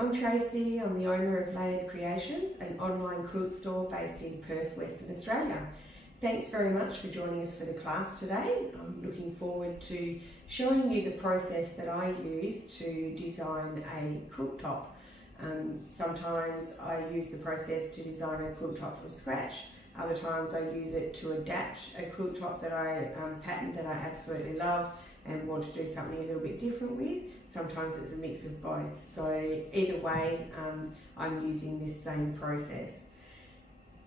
I'm Tracy. I'm the owner of Layered Creations, an online quilt store based in Perth, Western Australia. Thanks very much for joining us for the class today. I'm looking forward to showing you the process that I use to design a quilt top. Sometimes I use the process to design a quilt top from scratch. Other times I use it to adapt a quilt top that I pattern that I absolutely love and want to do something a little bit different with. Sometimes it's a mix of both. So either way, I'm using this same process.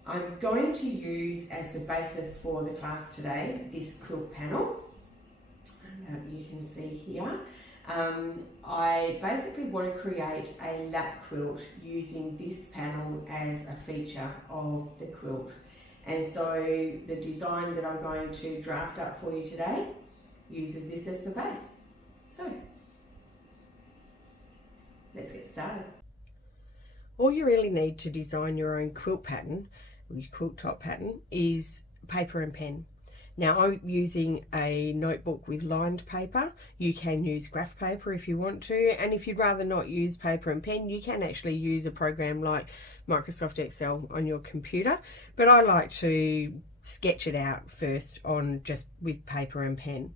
I'm going to use as the basis for the class today this quilt panel that you can see here. I basically want to create a lap quilt using this panel as a feature of the quilt. And so the design that I'm going to draft up for you today uses this as the base. So let's get started. All you really need to design your own quilt pattern, or your quilt top pattern, is paper and pen. Now I'm using a notebook with lined paper. You can use graph paper if you want to, and if you'd rather not use paper and pen, you can actually use a program like Microsoft Excel on your computer, but I like to sketch it out first on just with paper and pen.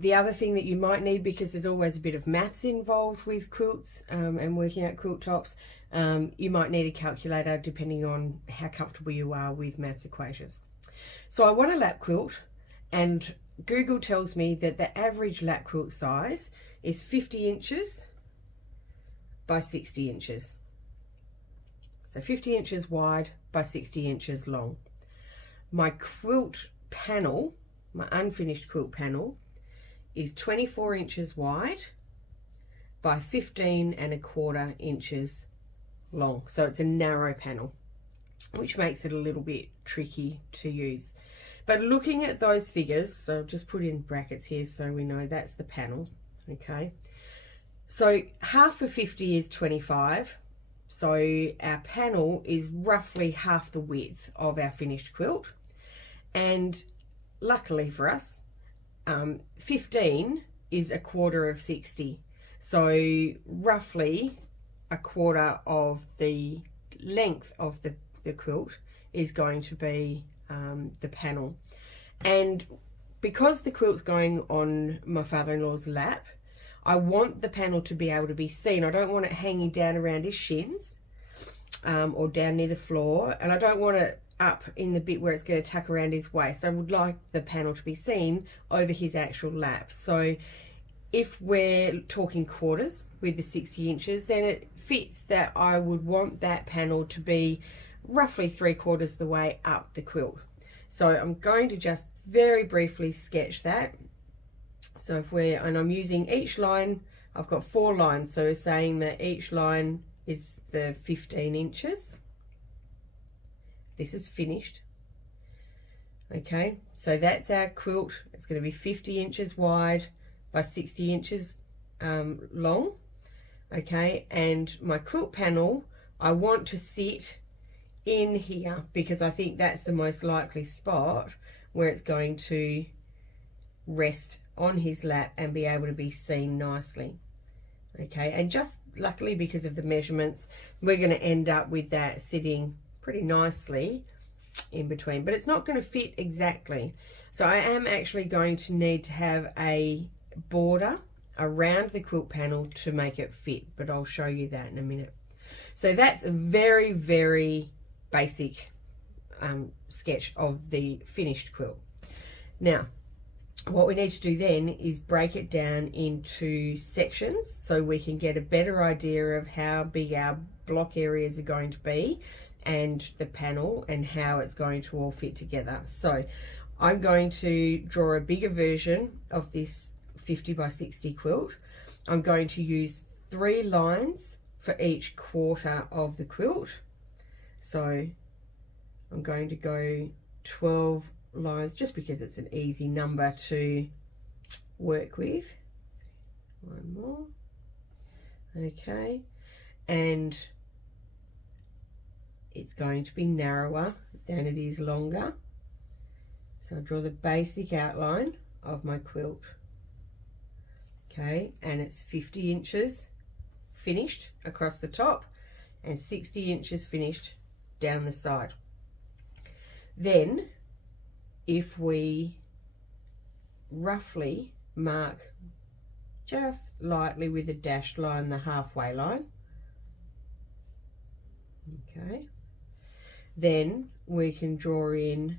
The other thing that you might need, because there's always a bit of maths involved with quilts and working out quilt tops, you might need a calculator depending on how comfortable you are with maths equations. So I want a lap quilt, and Google tells me that the average lap quilt size is 50 inches by 60 inches. So 50 inches wide by 60 inches long. My quilt panel, my unfinished quilt panel, is 24 inches wide by 15¼ inches long. So it's a narrow panel, which makes it a little bit tricky to use. But looking at those figures, so I'll just put in brackets here so we know that's the panel, okay? So half of 50 is 25. So our panel is roughly half the width of our finished quilt. And luckily for us, 15 is 1/4 of 60. So roughly 1/4 of the length of the quilt is going to be the panel. And because the quilt's going on my father-in-law's lap, I want the panel to be able to be seen. I don't want it hanging down around his shins or down near the floor, and I don't want it up in the bit where it's going to tuck around his waist. I would like the panel to be seen over his actual lap. So if we're talking quarters with the 60 inches, then it fits that I would want that panel to be roughly 3/4 the way up the quilt. So I'm going to just very briefly sketch that. So and I'm using each line, I've got 4 lines, so saying that each line is the 15 inches. This is finished. Okay, so that's our quilt. It's going to be 50 inches wide by 60 inches long. Okay, and my quilt panel, I want to sit in here because I think that's the most likely spot where it's going to rest on his lap and be able to be seen nicely. Okay, and just luckily because of the measurements, we're going to end up with that sitting pretty nicely in between, but it's not going to fit exactly. So I am actually going to need to have a border around the quilt panel to make it fit, but I'll show you that in a minute. So that's a very, very basic sketch of the finished quilt. Now, what we need to do then is break it down into sections so we can get a better idea of how big our block areas are going to be and the panel and how it's going to all fit together. So I'm going to draw a bigger version of this 50 by 60 quilt. I'm going to use 3 lines for each 1/4 of the quilt. So I'm going to go 12 lines just because it's an easy number to work with. 1 more. Okay, and it's going to be narrower than it is longer. So I draw the basic outline of my quilt. Okay, and it's 50 inches finished across the top and 60 inches finished down the side. Then if we roughly mark just lightly with a dashed line the halfway line, okay, then we can draw in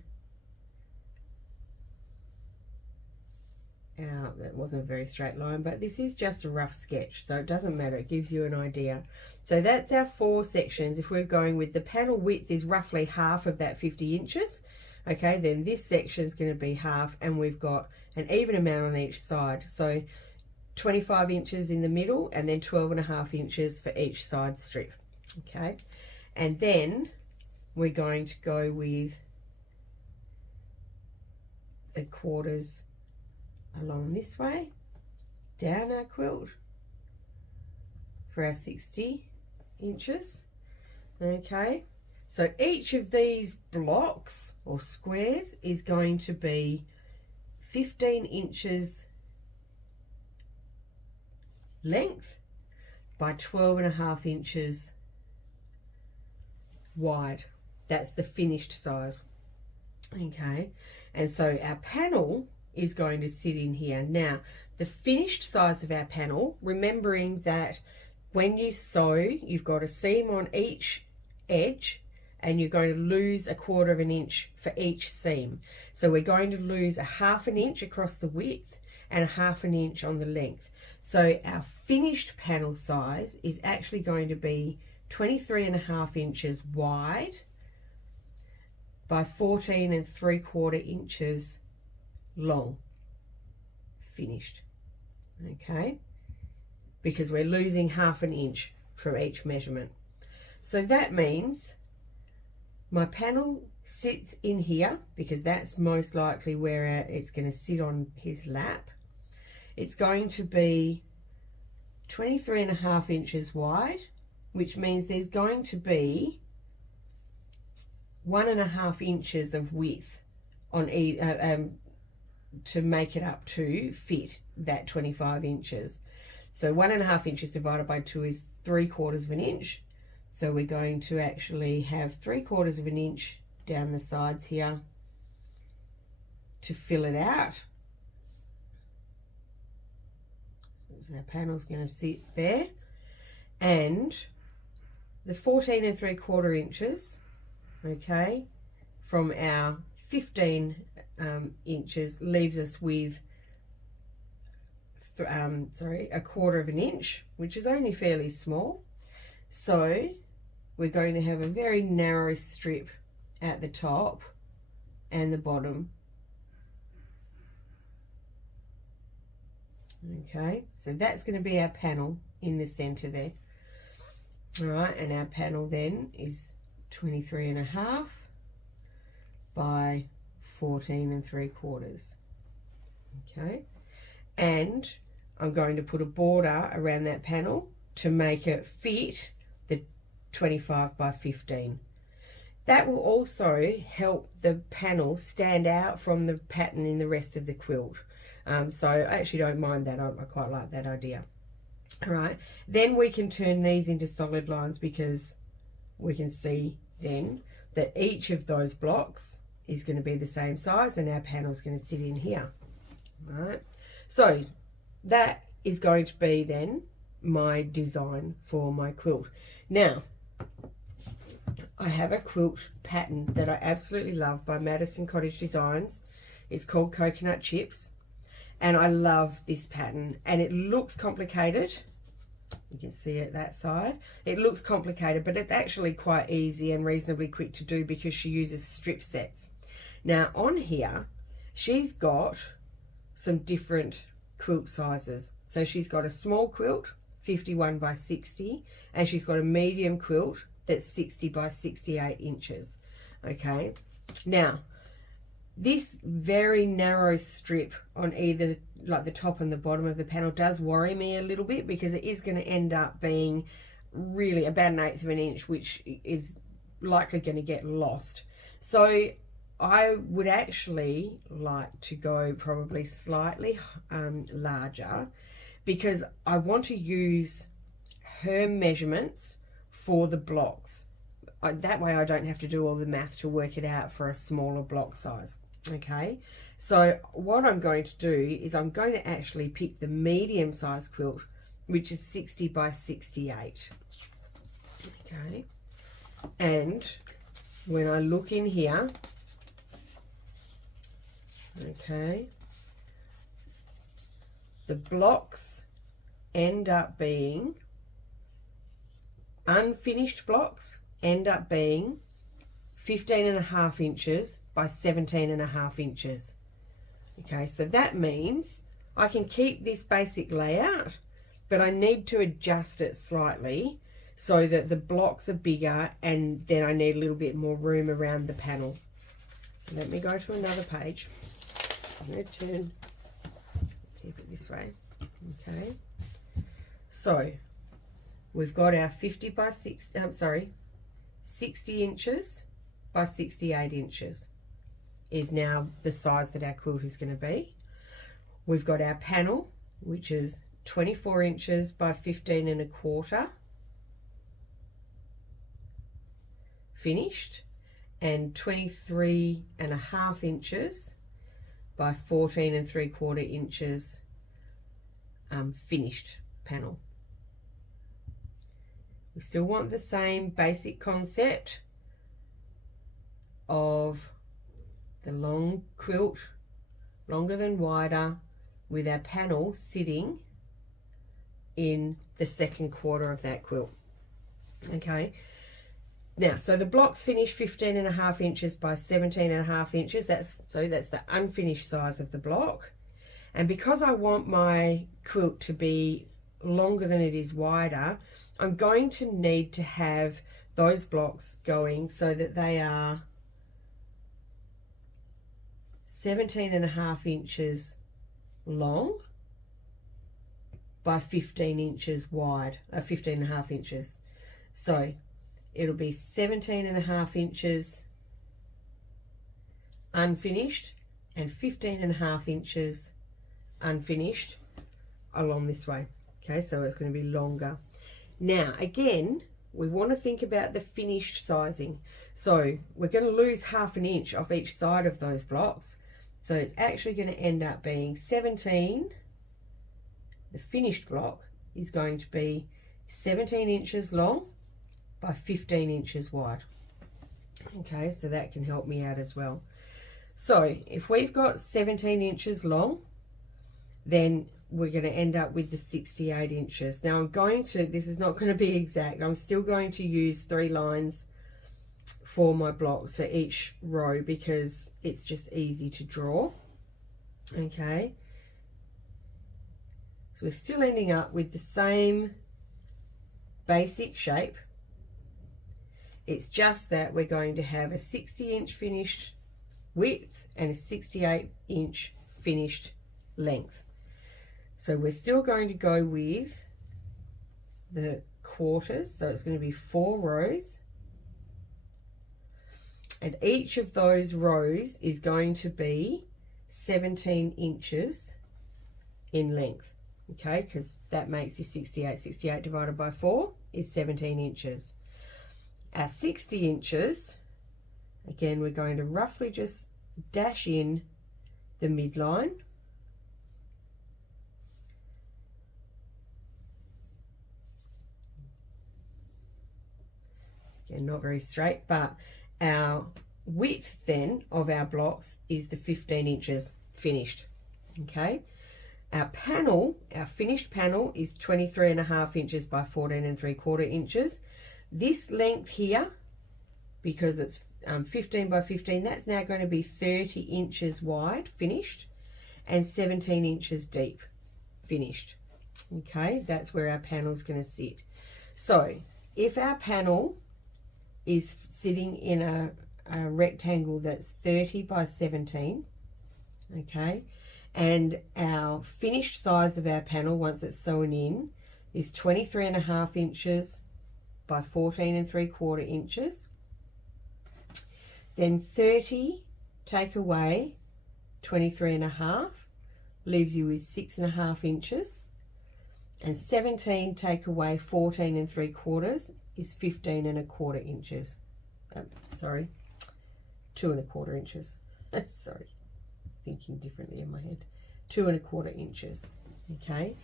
our, that wasn't a very straight line, but this is just a rough sketch, so it doesn't matter, it gives you an idea. So that's our 4 sections. If we're going with the panel width is roughly half of that 50 inches, okay, then this section is going to be half, and we've got an even amount on each side, so 25 inches in the middle and then 12.5 inches for each side strip, okay. And then we're going to go with the quarters along this way down our quilt for our 60 inches, okay. So each of these blocks or squares is going to be 15 inches length by 12.5 inches wide. That's the finished size, okay. And so our panel is going to sit in here. Now the finished size of our panel, remembering that when you sew you've got a seam on each edge and you're going to lose 1/4 inch for each seam, so we're going to lose 1/2 inch across the width and 1/2 inch on the length. So our finished panel size is actually going to be 23.5 inches wide by 14.75 inches long, finished, okay, because we're losing 1/2 inch from each measurement. So that means my panel sits in here because that's most likely where it's going to sit on his lap. It's going to be 23.5 inches wide, which means there's going to be 1.5 inches of width on to make it up to fit that 25 inches. So 1.5 inches divided by 2 is 3/4 inch. So we're going to actually have 3/4 inch down the sides here to fill it out. So our panel's going to sit there, and the 14.75 inches, okay, from our 15 inches leaves us with 1/4 inch, which is only fairly small. So we're going to have a very narrow strip at the top and the bottom, okay. So that's going to be our panel in the center there. All right, and our panel then is 23.5 by 14.75, okay. And I'm going to put a border around that panel to make it fit the 25 by 15. That will also help the panel stand out from the pattern in the rest of the quilt. So I actually don't mind that. I quite like that idea. All right, then we can turn these into solid lines because we can see then that each of those blocks is going to be the same size and our panel is going to sit in here. All right, so that is going to be then my design for my quilt. Now I have a quilt pattern that I absolutely love by Madison Cottage Designs. It's called Coconut Chips, and I love this pattern, and it looks complicated. You can see it that side. It looks complicated, but it's actually quite easy and reasonably quick to do because she uses strip sets. Now on here she's got some different quilt sizes. So she's got a small quilt, 51 by 60, and she's got a medium quilt that's 60 by 68 inches, okay. Now this very narrow strip on either like the top and the bottom of the panel does worry me a little bit because it is going to end up being really about 1/8 inch, which is likely going to get lost. So I would actually like to go probably slightly larger because I want to use her measurements for the blocks. That way I don't have to do all the math to work it out for a smaller block size. Okay, so what I'm going to do is I'm going to actually pick the medium size quilt, which is 60 by 68. Okay, and when I look in here, okay, the blocks end up being, unfinished blocks end up being 15.5 inches by 17.5 inches. Okay, so that means I can keep this basic layout, but I need to adjust it slightly so that the blocks are bigger, and then I need a little bit more room around the panel. So let me go to another page. I'm going to keep it this way. Okay, so we've got our 60 inches by 68 inches is now the size that our quilt is going to be. We've got our panel, which is 24 inches by 15.25 finished, and 23.5 inches by 14.75 inches finished panel. We still want the same basic concept of the long quilt, longer than wider, with our panel sitting in the second quarter of that quilt. Okay, now so the blocks finished 15.5 inches by 17.5 inches. That's the unfinished size of the block. And because I want my quilt to be longer than it is wider, I'm going to need to have those blocks going so that they are 17.5 inches long by 15 inches wide, 15.5 inches. So it'll be 17.5 inches unfinished and 15.5 inches unfinished along this way. Okay, so it's going to be longer. Now again, we want to think about the finished sizing. So we're going to lose 1/2 inch off each side of those blocks. So it's actually going to end up being 17. The finished block is going to be 17 inches long by 15 inches wide. Okay, so that can help me out as well. So if we've got 17 inches long, then we're going to end up with the 68 inches. Now I'm going to, this is not going to be exact, I'm still going to use 3 lines for my blocks for each row because it's just easy to draw. Okay, so we're still ending up with the same basic shape. It's just that we're going to have a 60-inch finished width and a 68-inch finished length. So we're still going to go with the quarters, so it's going to be 4 rows, and each of those rows is going to be 17 inches in length. Okay, because that makes you 68. 68 divided by 4 is 17 inches. Our 60 inches, again, we're going to roughly just dash in the midline. Again, not very straight, but our width then of our blocks is the 15 inches finished. Okay, our panel, our finished panel is 23.5 inches by 14.75 inches. This length here, because it's 15 by 15, that's now going to be 30 inches wide finished and 17 inches deep finished. Okay, that's where our panel is going to sit. So if our panel is sitting in a rectangle that's 30 by 17, okay, and our finished size of our panel once it's sewn in is 23.5 inches by 14.75 inches, then 30 take away 23.5 leaves you with 6.5 inches, And 17 take away 14 3/4 is 15 1/4 inches. Sorry, 2 1/4 inches. Sorry, thinking differently in my head. 2 1/4 inches. Okay,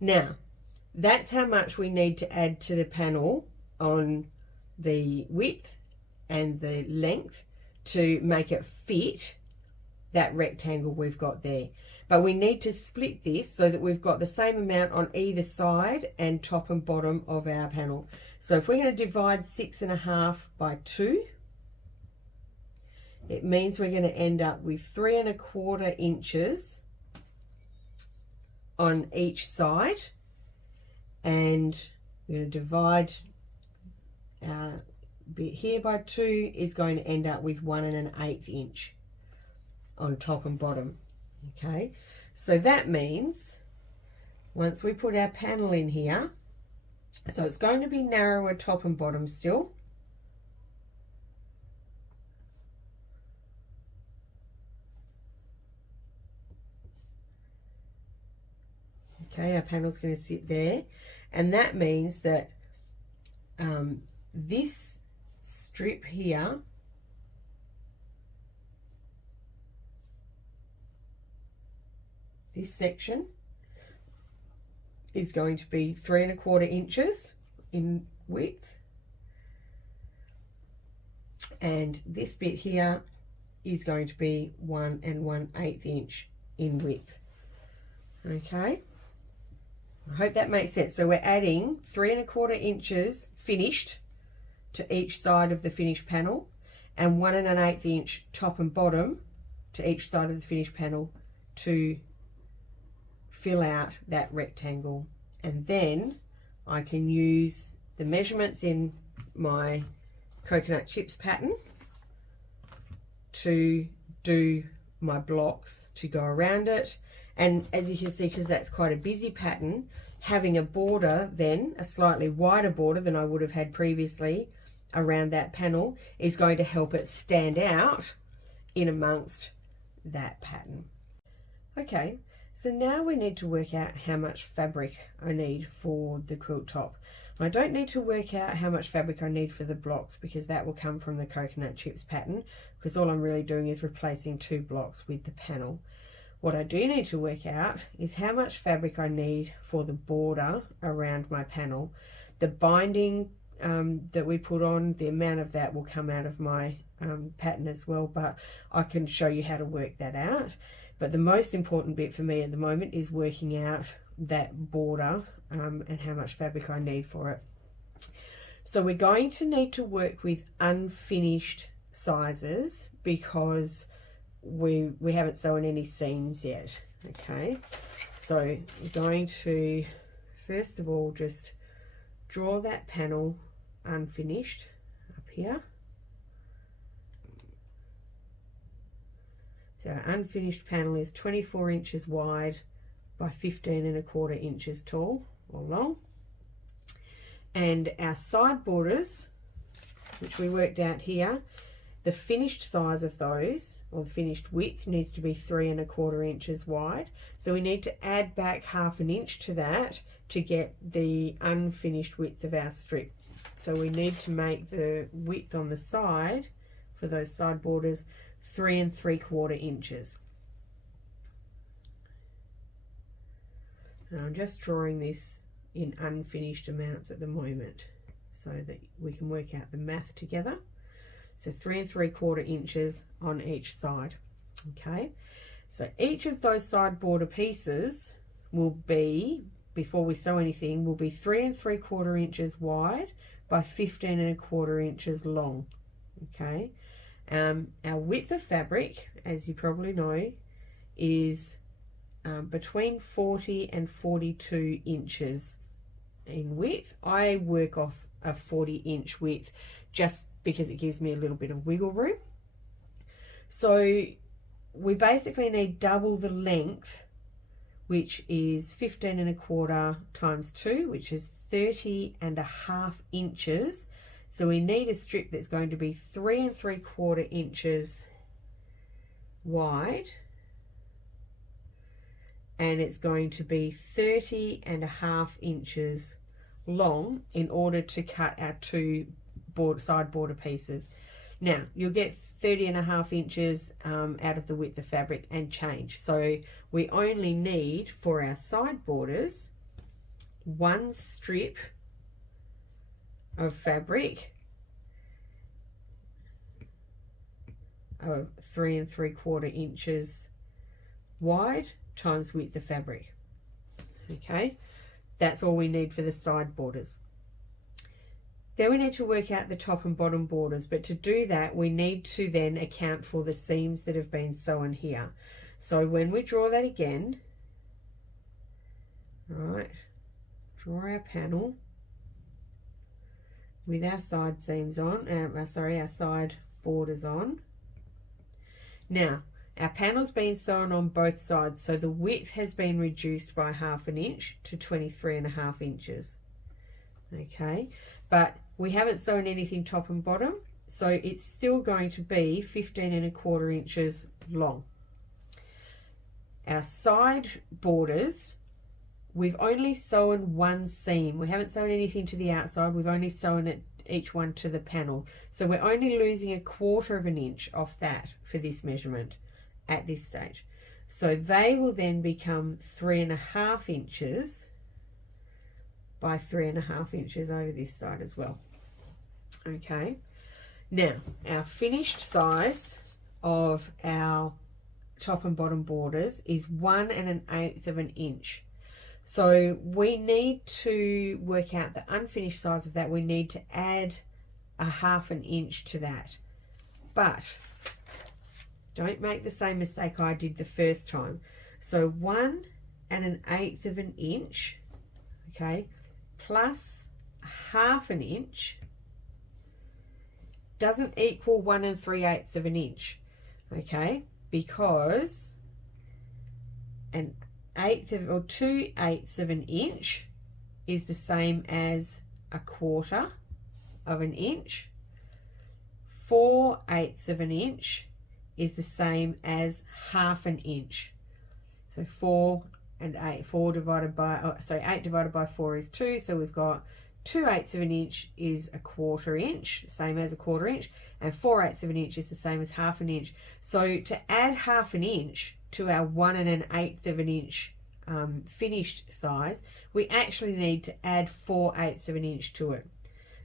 now that's how much we need to add to the panel on the width and the length to make it fit that rectangle we've got there. But we need to split this so that we've got the same amount on either side and top and bottom of our panel. So if we're going to divide 6.5 by 2, it means we're going to end up with 3 1/4 inches on each side, and we're going to divide our bit here by 2 is going to end up with 1 1/8 inch on top and bottom. Okay, so that means once we put our panel in here, so it's going to be narrower top and bottom still. Okay, our panel's going to sit there, and that means that this strip here this section is going to be 3 1/4 inches in width, and this bit here is going to be 1 1/8 inch in width. Okay, I hope that makes sense. So we're adding 3 1/4 inches finished to each side of the finished panel, and 1 1/8 inch top and bottom to each side of the finished panel to fill out that rectangle. And then I can use the measurements in my coconut chips pattern to do my blocks to go around it. And as you can see, because that's quite a busy pattern, having a border then, a slightly wider border than I would have had previously around that panel, is going to help it stand out in amongst that pattern. Okay, so now we need to work out how much fabric I need for the quilt top. I don't need to work out how much fabric I need for the blocks, because that will come from the coconut chips pattern, because all I'm really doing is replacing 2 blocks with the panel. What I do need to work out is how much fabric I need for the border around my panel. The binding that we put on, the amount of that will come out of my pattern as well, but I can show you how to work that out. But the most important bit for me at the moment is working out that border and how much fabric I need for it. So we're going to need to work with unfinished sizes because we haven't sewn any seams yet. Okay, so we're going to first of all just draw that panel unfinished up here. So our unfinished panel is 24 inches wide by 15 1/4 inches tall or long, and our side borders, which we worked out here, the finished size of those, or the finished width, needs to be 3 1/4 inches wide. So we need to add back 1/2 inch to that to get the unfinished width of our strip. So we need to make the width on the side for those side borders 3 3/4 inches. And I'm just drawing this in unfinished amounts at the moment so that we can work out the math together. So 3 3/4 inches on each side. Okay, so each of those side border pieces will be, before we sew anything, will be 3 3/4 inches wide by 15 1/4 inches long. Okay, our width of fabric, as you probably know, is between 40 and 42 inches in width. I work off a 40-inch width just because it gives me a little bit of wiggle room. So we basically need double the length, which is 15 1/4 times 2, which is 30 1/2 inches. So we need a strip that's going to be 3 3/4 inches wide and it's going to be 30.5 inches long in order to cut our two side border pieces. Now you'll get 30.5 inches out of the width of fabric and change. So we only need for our side borders one strip of fabric of 3 3/4 inches wide times width of fabric. Okay, that's all we need for the side borders. Then we need to work out the top and bottom borders, but to do that we need to then account for the seams that have been sewn here. So when we draw that again, right, draw our panel with our side seams on, our side borders on. Now our panel's been sewn on both sides, so the width has been reduced by 1/2 inch to 23.5 inches. Okay, but we haven't sewn anything top and bottom, so it's still going to be 15.25 inches long. Our side borders, we've only sewn one seam. We haven't sewn anything to the outside, we've only sewn it each one to the panel, so we're only losing 1/4 inch off that for this measurement at this stage. So they will then become 3.5 inches by 3.5 inches over this side as well. Okay, now our finished size of our top and bottom borders is 1 1/8 inch. So we need to work out the unfinished size of that. We need to add 1/2 inch to that, but don't make the same mistake I did the first time. So 1 1/8 inch, okay, plus 1/2 inch doesn't equal 1 3/8 inch, okay, because 2/8 inch is the same as 1/4 inch. 4/8 inch is the same as 1/2 inch. So 4 and 8, 8 divided by 4 is 2, so we've got 2/8 inch is 1/4 inch, same as 1/4 inch, and 4/8 inch is the same as 1/2 inch. So to add 1/2 inch to our 1 1/8 inch finished size, we actually need to add 4/8 inch to it.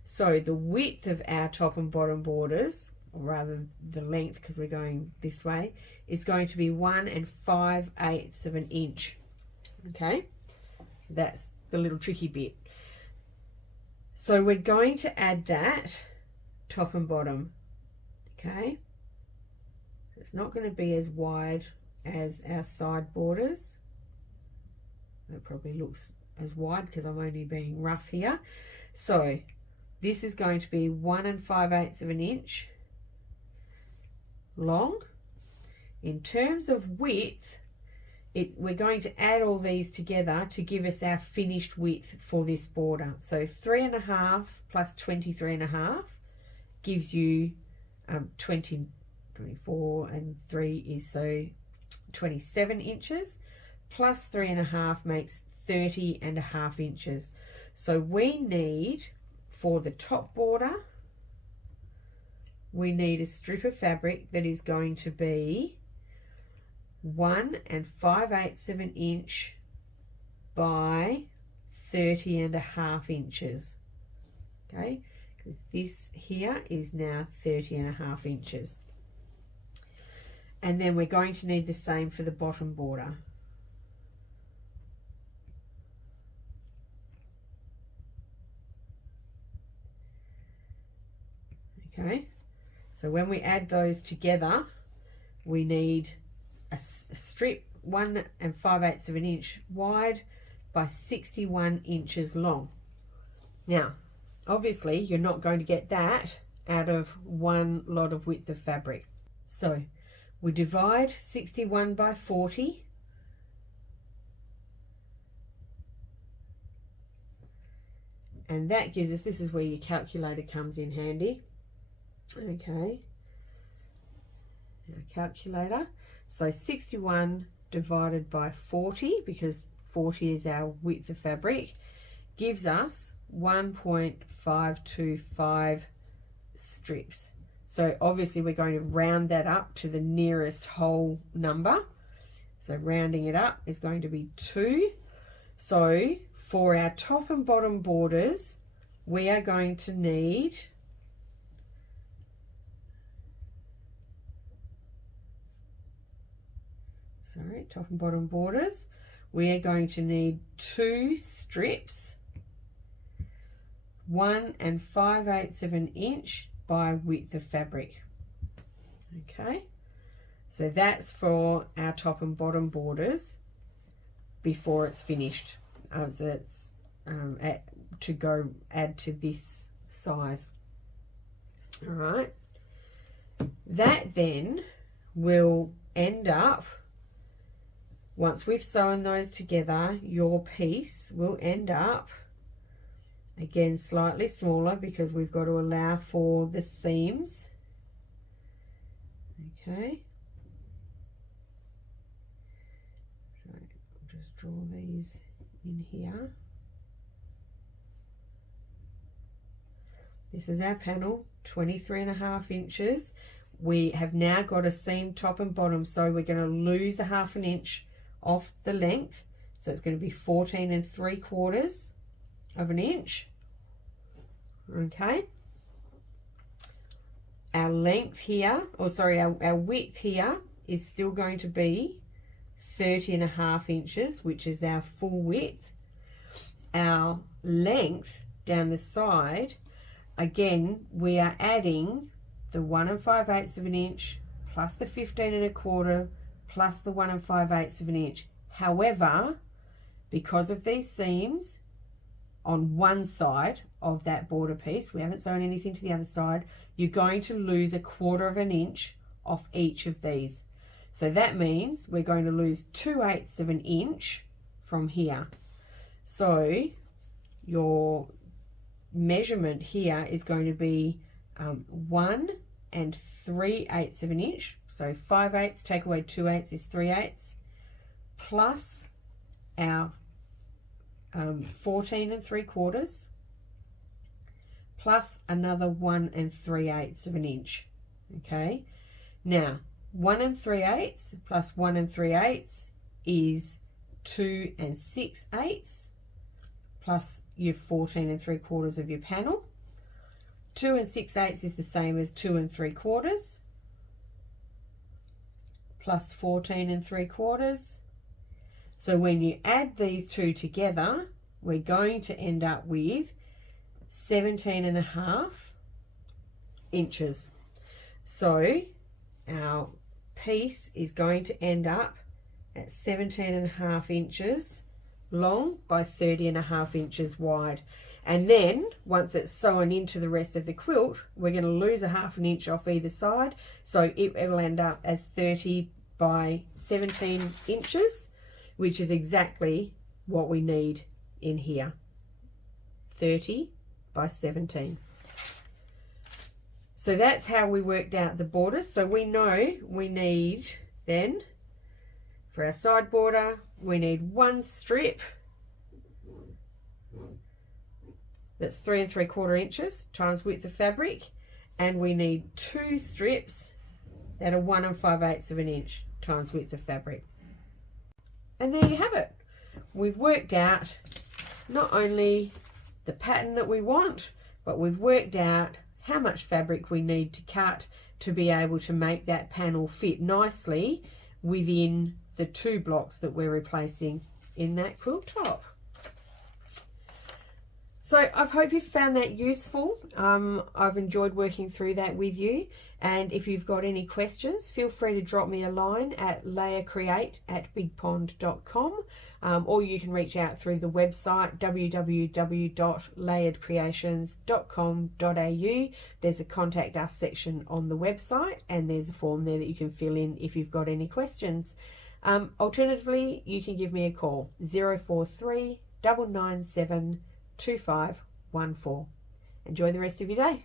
So the width of our top and bottom borders, or rather the length because we're going this way, is going to be 1 5/8 inch. Okay, so that's the little tricky bit. So we're going to add that top and bottom. Okay, it's not going to be as wide as our side borders. That probably looks as wide because I'm only being rough here. So this is going to be 1 5/8 inch long. In terms of width, we're going to add all these together to give us our finished width for this border. So 3.5 plus 23.5 gives you 24, and 3 is so 27 inches, plus 3.5 makes 30.5 inches. So we need, for the top border, we need a strip of fabric that is going to be 1 5/8 inch by 30.5 inches. Okay, because this here is now 30.5 inches. And then we're going to need the same for the bottom border. Okay, so when we add those together, we need a strip 1 5/8 inch wide by 61 inches long. Now, obviously, you're not going to get that out of one lot of width of fabric. So we divide 61 by 40. And that gives us, this is where your calculator comes in handy. Okay, our calculator. So 61 divided by 40, because 40 is our width of fabric, gives us 1.525 strips. So obviously we're going to round that up to the nearest whole number. So rounding it up is going to be 2. So for our top and bottom borders, we are going to need top and bottom borders, we are going to need 2 strips, 1 5/8 of an inch by width of fabric. Okay, so that's for our top and bottom borders before it's finished. So it's to go add to this size. All right, that then will end up, once we've sewn those together, your piece will end up, again, slightly smaller because we've got to allow for the seams. Okay. So I'll just draw these in here. This is our panel, 23.5 inches. We have now got a seam top and bottom, so we're going to lose a 1/2 inch off the length, so it's going to be 14 3/4 of an inch. Okay, our length here, or sorry, our width here is still going to be 30.5 inches, which is our full width. Our length down the side, again, we are adding the 1 5/8 of an inch plus the 15 1/4 plus the 1 5/8 of an inch. However, because of these seams on one side of that border piece, we haven't sewn anything to the other side, you're going to lose a 1/4 of an inch off each of these. So that means we're going to lose 2/8 of an inch from here. So your measurement here is going to be 1 3/8 of an inch. So 5/8, take away 2/8 is 3/8, plus our 14 3/4, plus another 1 3/8 of an inch. Okay, now 1 3/8 plus 1 3/8 is 2 6/8, plus your 14 3/4 of your panel. 2 6/8 is the same as 2 3/4, plus 14 3/4. So when you add these two together, we're going to end up with 17.5 inches. So our piece is going to end up at 17.5 inches long by 30.5 inches wide. And then once it's sewn into the rest of the quilt, we're going to lose a 1/2 inch off either side, so it will end up as 30 by 17 inches, which is exactly what we need in here. 30 by 17. So that's how we worked out the border. So we know we need then, for our side border, we need 1 strip that's 3 3/4 inches times width of fabric, and we need 2 strips that are 1 5/8 of an inch times width of fabric. And there you have it. We've worked out not only the pattern that we want, but we've worked out how much fabric we need to cut to be able to make that panel fit nicely within the 2 blocks that we're replacing in that quilt top. So I hope you found that useful. I've enjoyed working through that with you. And if you've got any questions, feel free to drop me a line at layercreate@bigpond.com, or you can reach out through the website www.layeredcreations.com.au. There's a contact us section on the website, and there's a form there that you can fill in if you've got any questions. Alternatively, you can give me a call, 043 997 2514. Enjoy the rest of your day.